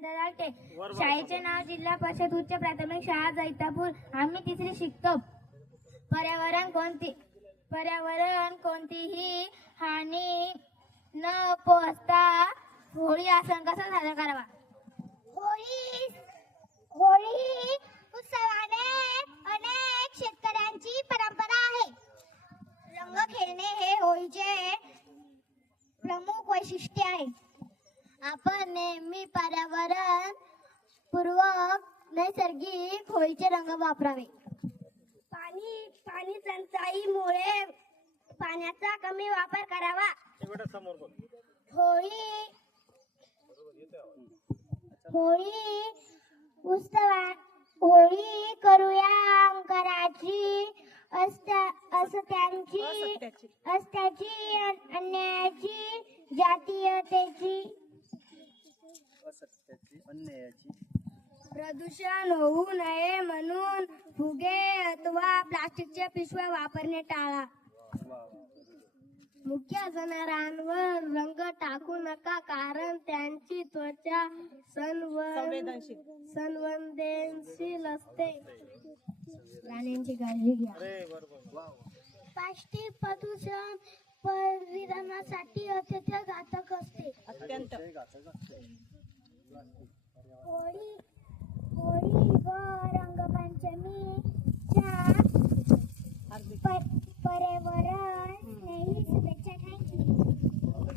दालटे. शाळेचे नाव जिल्हा परिषद उच्च प्राथमिक शाळा जैतापूर. आम्ही तिसरी शिकतो. पर्यावरण कोणतीही हानी न पोहोचता होळी हा सण कसा साजरा करावा? होळी उत्सवाने अनेक शेतकऱ्यांची परंपरा आहे. रंग खेळणे हे होळीचे प्रमुख वैशिष्ट्य आहे. आपण नेहमी पर्यावरण पूर्वक नैसर्गिक होळीचे रंग वापरावे. पाणी टंचाईमुळे पाण्याचा कमी वापर करावा. होळी करूया अंकाराची अस्त्याची अन्यायाची जातीयतेची प्रदूषण होऊ नये म्हणून फुगे अथवा प्लास्टिकच्या पिशव्या वापरणे टाळा. मुख्य जनावरांवर रंग टाकू नका, कारण त्यांची त्वचा संवेदनशील असते. प्राण्यांची काळजी घ्या. प्लास्टिक प्रदूषण पर्यावरणासाठी अत्यंत घातक असते.